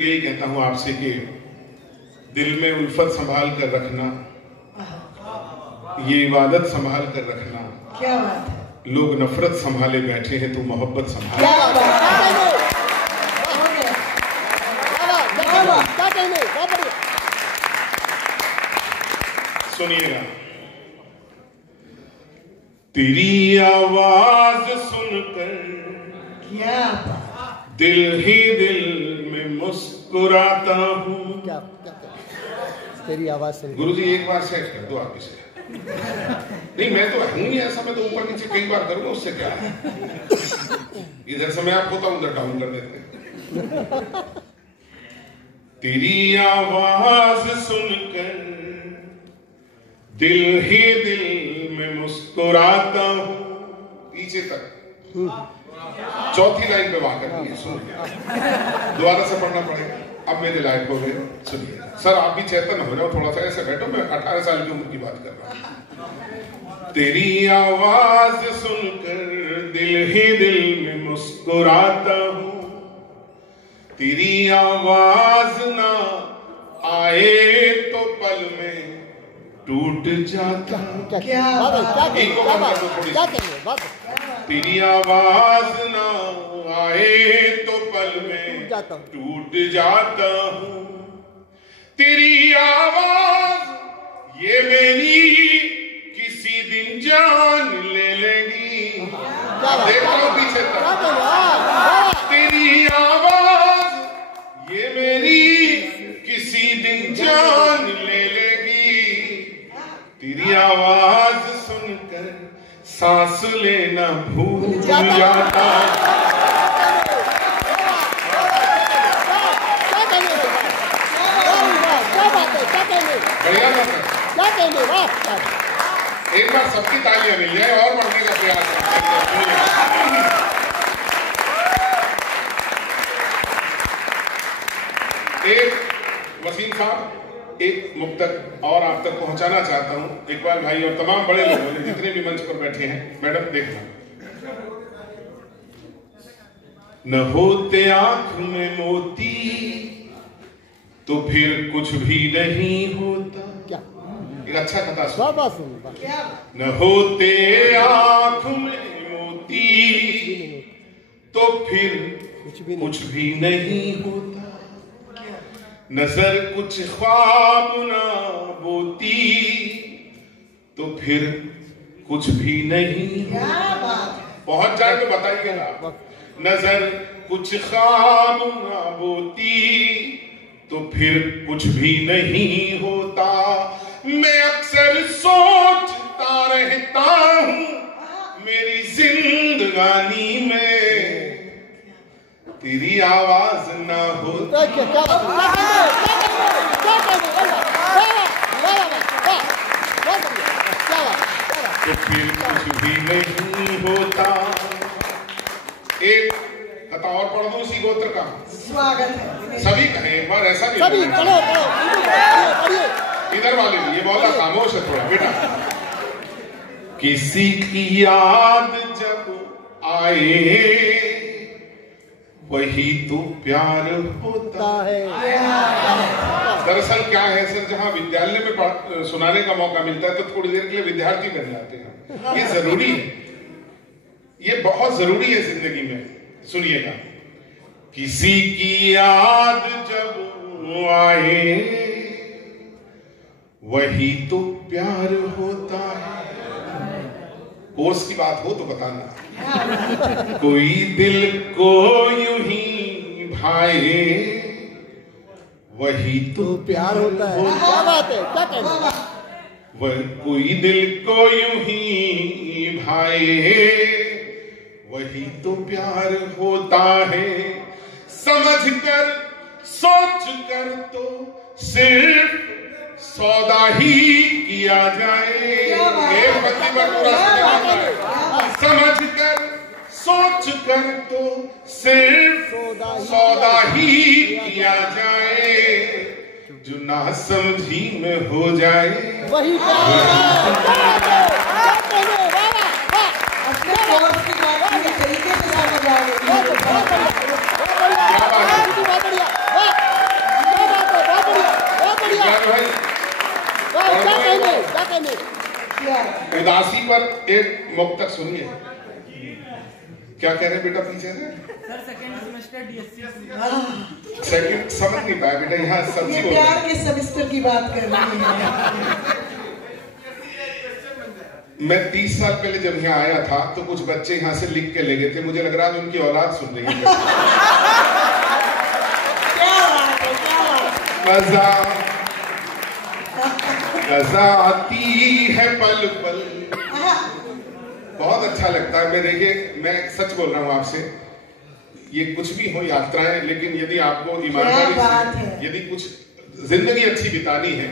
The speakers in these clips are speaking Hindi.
यही कहता हूं आपसे कि दिल में उल्फत संभाल कर रखना, ये इबादत संभाल कर रखना। क्या बात है। लोग नफरत संभाले बैठे हैं, तू मोहब्बत संभाल। सुनिएगा, तेरी आवाज सुनकर क्या दिल ही दिल में मुस्कुराता हूँ। क्या तेरी आवाज से गुरु जी एक बार सेट कर दो आप इसे। नहीं मैं तो हूं ही ऐसा, मैं तो ऊपर नीचे कई बार करूंगा, उससे क्या है। इधर से मैं आप होता हूं, उधर डाउन कर देते। तेरी आवाज सुनकर दिल ही दिल में मुस्कुराता हूं। पीछे तक चौथी लाइन पे वाकर सुन, दोबारा से पढ़ना पड़ेगा। अब मेरे लायक हो गए, सुनिए। सर आप भी चेतन हो रहे हो, थोड़ा सा ऐसे बैठो, मैं 18 साल की उम्र की बात कर रहा हूं। तेरी आवाज सुनकर दिल ही दिल में मुस्कुराता हूं। तेरी आवाज ना आए तो पल में टूट जाता हूं। तेरी आवाज ना आए तो पल में टूट जाता हूं। तेरी आवाज ये मेरी किसी दिन जान ले लेगी। देखो पीछे तक। तेरी आवाज ये मेरी किसी दिन जान ले लेगी। तेरी आवाज सुनकर सांस लेना भूल जाता। एक बार सबकी तालियां मिल जाए और बढ़ने का प्रयास करें। एक वसीम साहब, एक मुक्तक और आप तक पहुंचाना चाहता हूं। इकबाल भाई और तमाम बड़े लोग जितने भी मंच पर बैठे हैं, मैडम देखना। न होते आंख में मोती तो फिर कुछ भी नहीं होता। क्या एक अच्छा कथा सुन। क्या न होते आंख में मोती तो फिर कुछ भी नहीं होता। नजर कुछ ख्वाब ना बोती तो फिर कुछ भी नहीं होता। पहुंच जाए तो बताइएगा। नजर कुछ ख्वाब ना बोती तो फिर कुछ भी नहीं होता। मैं अक्सर सोचता रहता हूँ मेरी जिंदगानी में तेरी आवाज ना हो तो फिर कुछ भी नहीं होता। एक कथा और पढ़ दूं उसी गोत्र का। स्वागत है। सभी कहें एक बार, ऐसा नहीं। सभी पढ़ो। इधर वाले भी, ये मौला खामोश है थोड़ा बेटा। किसी की याद जब आए वही तो प्यार होता है। दरअसल क्या है सर, जहां विद्यालय में सुनाने का मौका मिलता है तो थोड़ी देर के लिए विद्यार्थी बन जाते हैं। ये जरूरी है, ये बहुत जरूरी है जिंदगी में। सुनिएगा, किसी की याद जब आए वही तो प्यार होता है। कोर्स की बात हो तो बताना। कोई दिल को यूं ही भाए वही तो प्यार होता है। क्या बात है, क्या कहना। वह कोई दिल को यूं ही भाए वही तो प्यार होता है। समझ कर सोच कर तो सिर्फ सौदा ही किया जाए। समझ कर सोच कर तो सिर्फ सौदा ही किया जाए। जो ना समझी में हो जाए वही तरीके से समझ आ गई। उदासी पर एक मुक्तक सुनिए। क्या कह रहे हैं बेटा पीछे से? Sir second semester DSC. Second समझ नहीं पाया बेटा, यहाँ सब्जी ये बोल प्यार के सेमेस्टर की बात कर रही है। मैं 30 साल पहले जब यहाँ आया था तो कुछ बच्चे यहाँ से लिख के ले गए थे, मुझे लग रहा है उनकी औलाद सुन रही है। मजा मजा आती है पल पल। बहुत अच्छा लगता है। मैं देखिए, मैं सच बोल रहा हूँ आपसे, ये कुछ भी हो यात्राएं, लेकिन यदि आपको ईमानदारी से यदि कुछ जिंदगी अच्छी बितानी है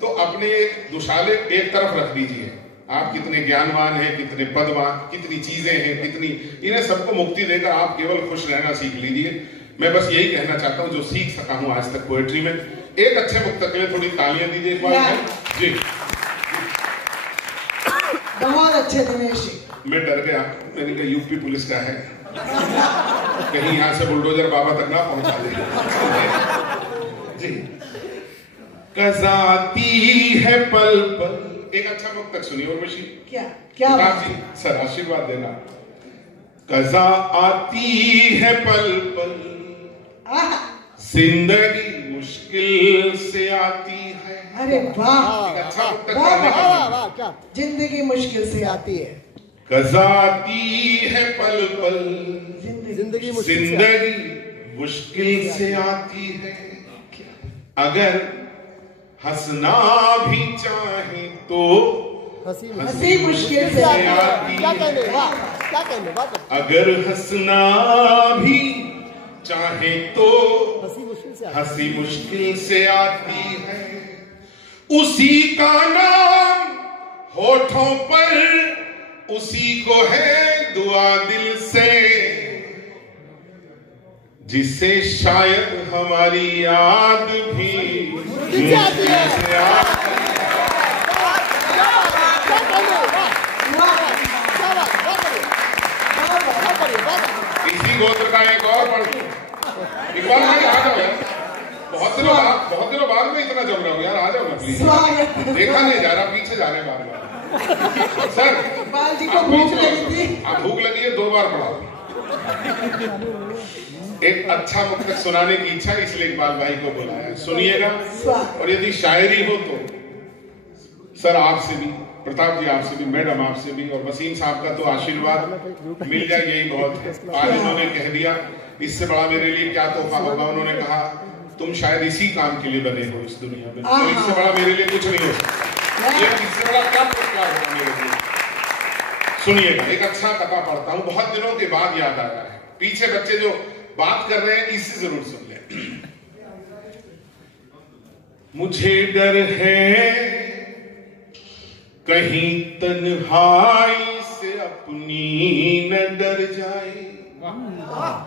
तो अपने दुशाले एक तरफ रख दीजिए। आप कितने ज्ञानवान हैं, कितने पदवान, कितनी चीजें हैं, कितनी, इन्हें सबको मुक्ति देकर आप केवल खुश रहना सीख लीजिए। मैं बस यही कहना चाहता हूँ जो सीख सका हूँ आज तक पोएट्री में। एक अच्छे मुक्तक के लिए थोड़ी तालियां दीजिए एक बार जी। बहुत अच्छे दिनेश जी। मैं डर गया, मैंने कहा यूपी पुलिस का है, कहीं यहाँ से बुलडोजर बाबा तक ना पहुंचा दे जी। कज़ाती है पल पल। एक अच्छा मुक्तक सुनिए उर्वशी। क्या क्या जी सर आशीर्वाद देना। कज़ा आती है पल पल, जिंदगी मुश्किल से आती है। अरे वाह, एक अच्छा मुक्तक वाह, पढ़ने का वाह मन। वाह क्या जिंदगी मुश्किल से आती है। कज़ा आती है पल पल, जिंदगी मुश्किल से जिंदगी मुश्किल से आती है। अगर हंसना भी चाहे तो हंसी मुश्किल से आती क्या है। कहने, वाह क्या कहने, वाह अगर हंसना भी चाहे तो हंसी मुश्किल से हंसी मुश्किल से आती है। उसी का नाम होठों पर, उसी को है दुआ दिल से, जिससे शायद हमारी याद भी मुश्किल से आती है। से आती है। क्या कहने, वाह क्या बात, क्या करिए, इसी गोत्र का एक और पढ़ इकबाल भाई आ जाओ यार। बहुत दिनों बाद में इतना जम रहा हूँ यार, आ जाओ ना प्लीज। देखा नहीं जा रहा, पीछे जा रहे बार बार। सर इकबाल जी को भूख लगी थी। आप भूख लगी है, 2 बार पढ़ाओ। एक अच्छा मुक्तक सुनाने की इच्छा, इसलिए इकबाल भाई को बुलाया। सुनिएगा, और यदि शायरी हो तो सर आपसे भी, प्रताप जी आपसे भी, मैडम आपसे भी, और वसीम साहब का तो आशीर्वाद मिल जाए यही बहुत है। आज उन्होंने कह दिया, इससे बड़ा मेरे लिए क्या तोहफा होगा। उन्होंने कहा तुम शायद इसी काम के लिए बने हो इस दुनिया में, तो इससे बड़ा मेरे लिए कुछ नहीं हो सकता। ये इससे बड़ा क्या पुरस्कार होगा मेरे लिए। सुनिएगा, एक अच्छा कथा पढ़ता हूँ, बहुत दिनों के बाद याद आया है। पीछे बच्चे जो बात कर रहे हैं इससे जरूर सुन लें। मुझे डर है कहीं तन्हाई से अपनी न डर जाए।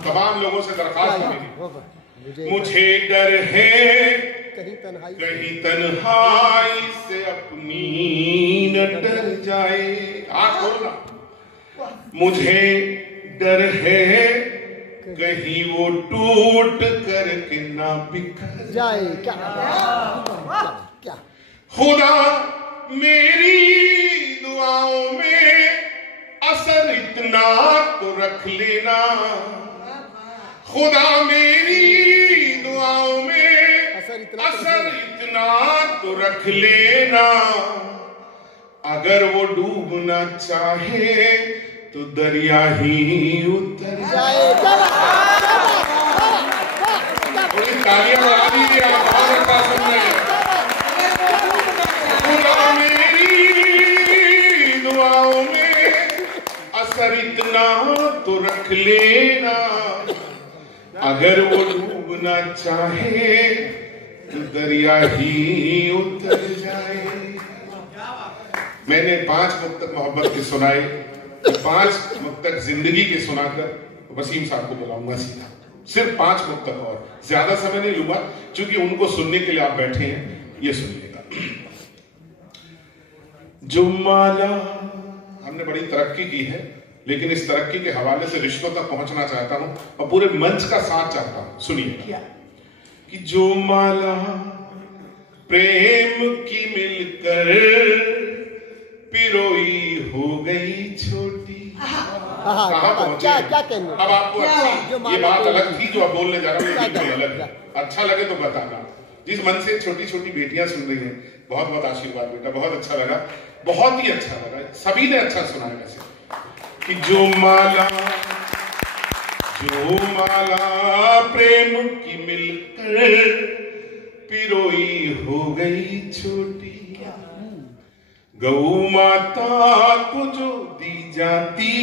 तमाम लोगों से दरखास्त करेंगे। मुझे डर है कहीं तन्हाई से अपनी न डर जाए। आँख खोलना। मुझे डर है कहीं वो टूट करके ना बिखर जाए। क्या क्या खुदा मेरी दुआओं में असर इतना तो रख लेना। खुदा मेरी दुआओं में असर इतना तो रख लेना। अगर वो डूबना चाहे तो दरिया ही उतर जाए। थोड़ी तालियां बजा दीजिए, आप बहुत अच्छा सुन रहे हैं। खुदा मेरी दुआओं में असर इतना तो रख लेना। अगर वो डूबना चाहे तो दरिया ही उतर जाए। मैंने 5 मुक्तक मोहब्बत के सुनाए, 5 मुक्तक जिंदगी के सुनाकर वसीम साहब को बुलाऊंगा सीधा। सिर्फ 5 मुक्तक, और ज्यादा समय नहीं लूंगा क्योंकि उनको सुनने के लिए आप बैठे हैं। ये सुनिएगा। जो माला, हमने बड़ी तरक्की की है, लेकिन इस तरक्की के हवाले से रिश्तों तक पहुंचना चाहता हूं और पूरे मंच का साथ चाहता हूं। सुनिए कि जो माला प्रेम की मिलकर पिरोई हो गई छोटी। कहाँ पहुंचे? क्या क्या कहने? अब आपको क्या अच्छी बात? ये बात अलग थी जो अब बोलने जा रहा हूँ, ये बिल्कुल अलग है। अच्छा लगे तो बताना। जिस मन से छोटी छोटी बेटियां सुन रही हैं, बहुत बहुत आशीर्वाद बेटा, बहुत अच्छा लगा, बहुत ही अच्छा लगा। सभी ने अच्छा सुना है वैसे कि जो माला प्रेम की मिलकर पिरोई हो गई छोटी, गौ माता को जो दी जाती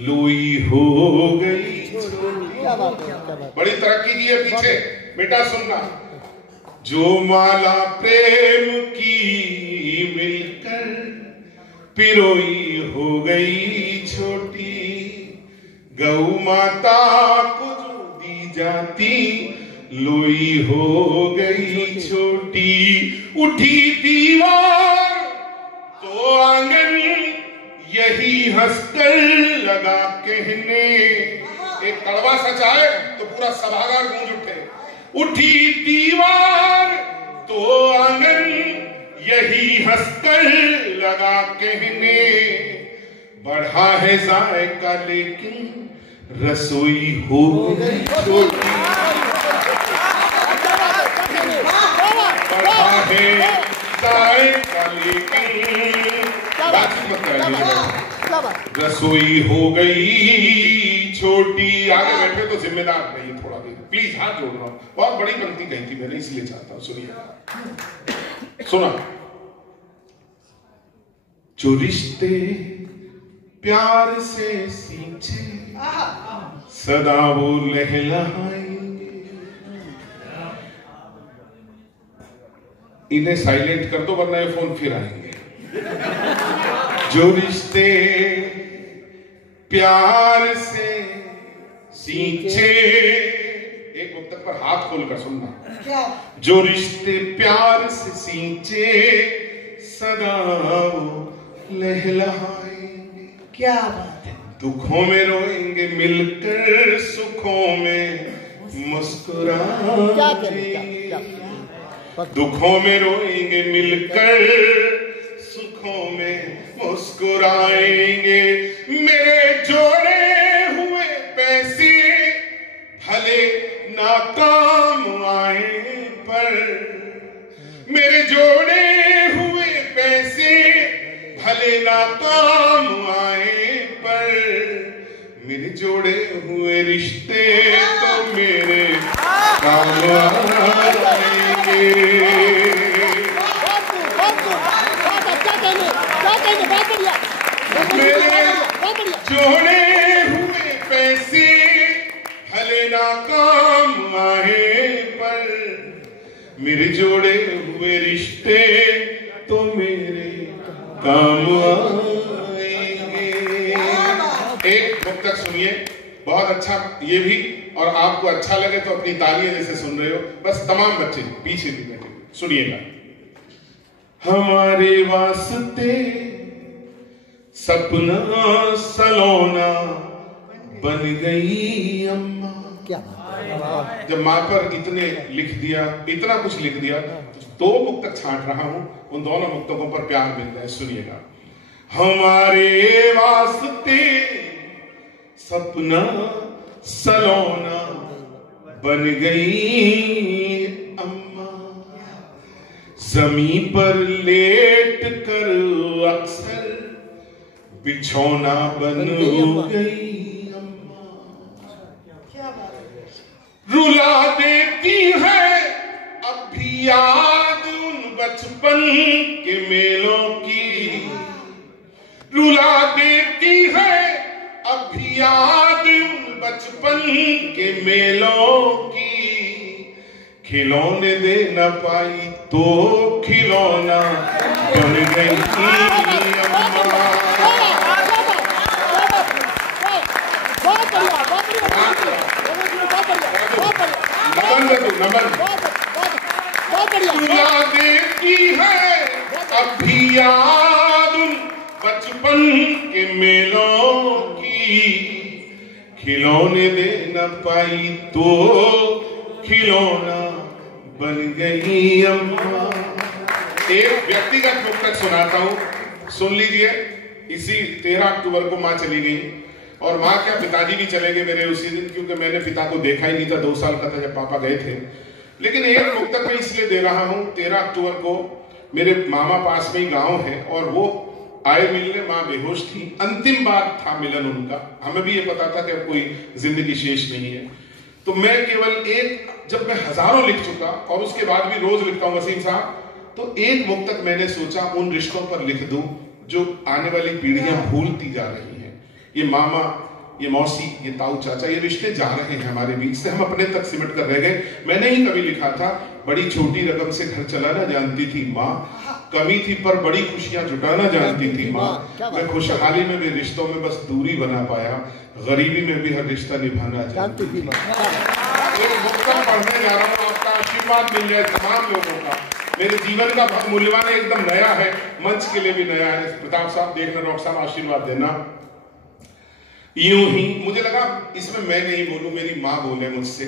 लोई हो गई छोटी। क्या बात है, क्या बात। बड़ी तरक्की की है पीछे बेटा, सुनना। जो माला प्रेम की मिलकर पिरोई हो गई छोटी, गौ माता को जो दी जाती लोई हो गई छोटी। उठी दीवार तो आंगन यही हंसकर लगा कहने, एक कड़वा सच आए तो पूरा सभागार गूंज उठे। उठी दीवार तो आंगन यही हंसकर लगा कहने, बढ़ा है जायका लेकिन रसोई हो गई छोटी। बढ़ा है जायका लेकिन रसोई हो गई छोटी। आगे बैठे तो जिम्मेदार नहीं, थोड़ा देर प्लीज हाथ जोड़ रहा हूं। बहुत बड़ी पंक्ति कही थी मैंने, इसलिए चाहता हूं सुनिए। सुना। जो रिश्ते प्यार से सींचे सदा वो लहलहाएंगे। इन्हें साइलेंट कर दो वरना ये फोन फिर आएंगे। जो रिश्ते प्यार से सींचे, एक मुक्तक पर हाथ खोलकर सुनना। क्या? जो रिश्ते प्यार से सींचे सदा लहलहाएंगे। क्या बात है। दुखों में रोएंगे मिलकर, सुखों में मुस्कुराएंगे। दुखों में रोएंगे मिलकर, सुखों में मुस्कुराएंगे। मेरे जोड़े हुए पैसे भले नाकाम आए पर, मेरे जोड़े हुए पैसे भले नाकाम आए पर, मेरे जोड़े हुए रिश्ते तो मेरे काम आएंगे। जोड़े हुए पैसे भले नाकाम आए पर, मेरे जोड़े हुए रिश्ते तो मेरे काम आएंगे। एक मुक्तक सुनिए, बहुत अच्छा ये भी, और आपको अच्छा लगे तो अपनी तालियां जैसे सुन रहे हो, बस तमाम बच्चे पीछे भी बैठे सुनिएगा। हमारे वास्ते सपना सलोना बन गई अम्मा। क्या बात। जब माँ पर इतने लिख दिया, इतना कुछ लिख दिया, तो 2 मुक्तक छांट रहा हूं, उन दोनों मुक्तकों पर प्यार मिल जाए, सुनिएगा। हमारे वास्ते सपना सलोना बन गई अम्मा, जमीन पर लेट कर अक्सर बिछौना बन गई अम्मा। रुला देती है अब भी याद उन बचपन के मेलों की, रुला देती है अब भी याद उन बचपन के मेलों की। खिलौने दे न पाई तो खिलौना बन गई अम्मा। रुला देती है अब भी याद उन बचपन के मेलों की, खिलौने दे न पाई तो खिलौना बन गई अम्मा। एक व्यक्तिगत मुक्तक सुनाता हूं, सुन लीजिए, इसी 13 अक्टूबर को माँ चली गई, और माँ क्या पिताजी भी चले गए मेरे उसी दिन, क्योंकि मैंने पिता को देखा ही नहीं था, 2 साल का था जब पापा गए थे। लेकिन एक मुक्तक मैं इसलिए दे रहा हूँ, 13 अक्टूबर को मेरे मामा पास में ही गांव है, और वो आए मिलने, माँ बेहोश थी, अंतिम बार था मिलन उनका। हमें भी ये पता था कि अब कोई जिंदगी शेष नहीं है। तो मैं केवल एक, जब मैं हजारों लिख चुका और उसके बाद भी रोज लिखता हूँ वसीम साहब, तो एक मुक्तक मैंने सोचा उन रिश्तों पर लिख दूं जो आने वाली पीढ़ियां भूलती जा रही हैं। ये मामा, ये मौसी, ये ताऊ चाचा, ये रिश्ते जा रहे हैं हमारे बीच से, हम अपने तक सिमट कर रह गए। मैंने ही कभी लिखा था, बड़ी छोटी रकम से घर चलाना जानती थी माँ, कमी थी पर बड़ी खुशियां जुटाना जानती थी माँ। मैं खुशहाली में भी रिश्तों में बस दूरी बना पाया, गरीबी में भी हर रिश्ता निभाना जानती थी माँ। एक मुक्तक पढ़ने जा रहा हूँ, आपका आशीर्वाद मिल जाए तमाम लोगों का। मेरे जीवन का मूल्यवान एकदम नया है, मंच के लिए भी नया है। प्रताप साहब देखना, डॉक्टर साहब आशीर्वाद देना। यूं ही मुझे लगा इसमें मैं नहीं बोलूं, मेरी माँ बोले मुझसे,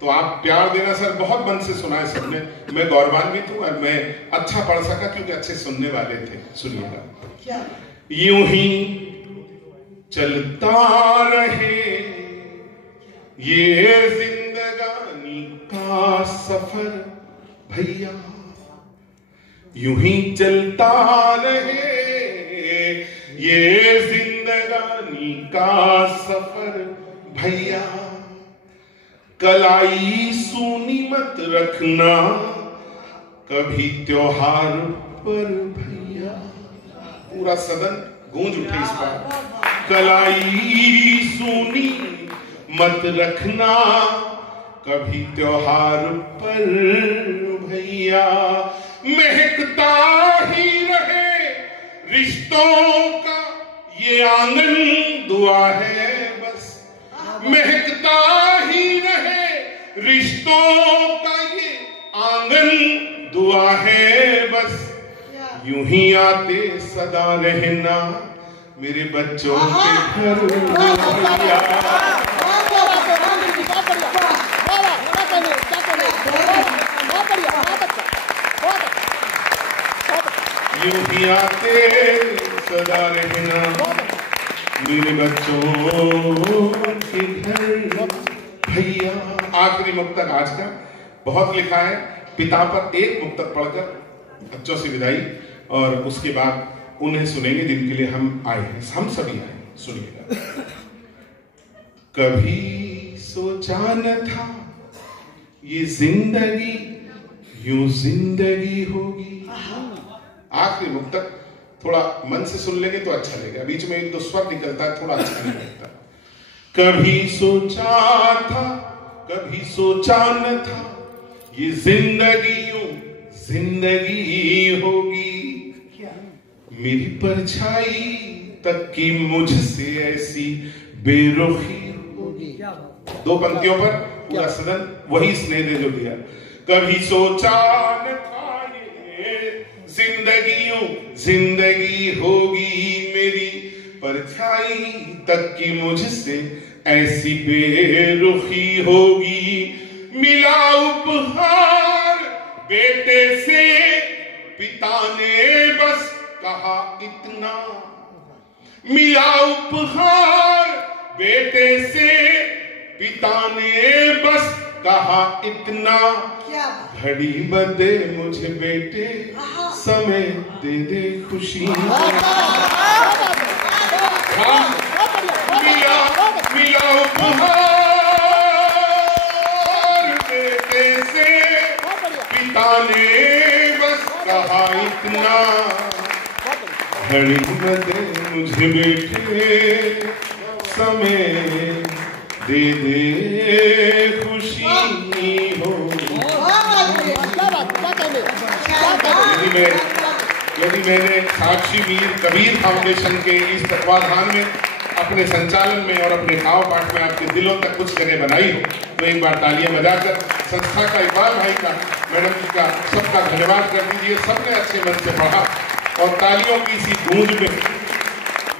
तो आप प्यार देना सर, बहुत मन से सुना है सबने। मैं गौरवान्वित हूं और मैं अच्छा पढ़ सका क्योंकि अच्छे सुनने वाले थे। सुनिएगा। यूं ही चलता रहे ये जिंदगानी का सफर भैया, यूं ही चलता रहे ये जिंदगानी का सफर भैया, कलाई सूनी मत रखना कभी त्योहार पर भैया। पूरा सदन गूंज उठे इस पर। कलाई सूनी मत रखना कभी त्योहार पर भैया, महकता ही रहे रिश्तों का ये आंगन दुआ है बस, महकता ही रहे रिश्तों का ये आंगन दुआ है बस, यूं ही आते सदा रहना मेरे बच्चों के घर भैया। यूं ही आते सदा रहना मेरे बच्चों के घर भैया। आखिरी मुक्तक आज का, बहुत लिखा है पिता पर, एक मुक्तक पढ़कर बच्चों से विदाई, और उसके बाद उन्हें सुनेंगे जिनके लिए हम आए हैं, हम सभी आए हैं। सुनिएगा। कभी सोचा न था ये जिंदगी यूं जिंदगी होगी। आखिरी मुक्तक थोड़ा मन से सुन लेंगे तो अच्छा लगेगा, बीच में एक दो स्वर निकलता है, थोड़ा अच्छा नहीं लगता। कभी सोचा था, कभी सोचा न था ये जिंदगी यूं जिंदगी होगी, मेरी परछाई तक की मुझसे ऐसी बेरुखी होगी। 2 पंक्तियों पर पूरा सदन वही स्नेह दे जो दिया। कभी सोचा न था ये जिंदगी यूं जिंदगी होगी, मेरी परछाई तक की मुझसे ऐसी बेरुखी होगी, मिला उपहार बेटे से पिता ने बस कहा इतना, मिला उपहार बेटे से पिता ने बस कहा इतना, घड़ी बदे मुझे बेटे समय दे दे खुशी। मिला उपहार बेटे से पिता ने बस कहा इतना, घड़ी बदे मुझे बेटे समय दे दे खुशी हो। यदि मैंने साक्षी वीर कबीर फाउंडेशन के इस तत्वाधान में, अपने संचालन में और अपने भाव पाठ में आपके दिलों तक कुछ जगह बनाई हो, तो एक बार तालियां बजाकर संस्था का, इकबाल भाई का, मैडम जी का, सबका धन्यवाद कर दीजिए। सबने अच्छे मन से पढ़ा और तालियों की इसी गूंज में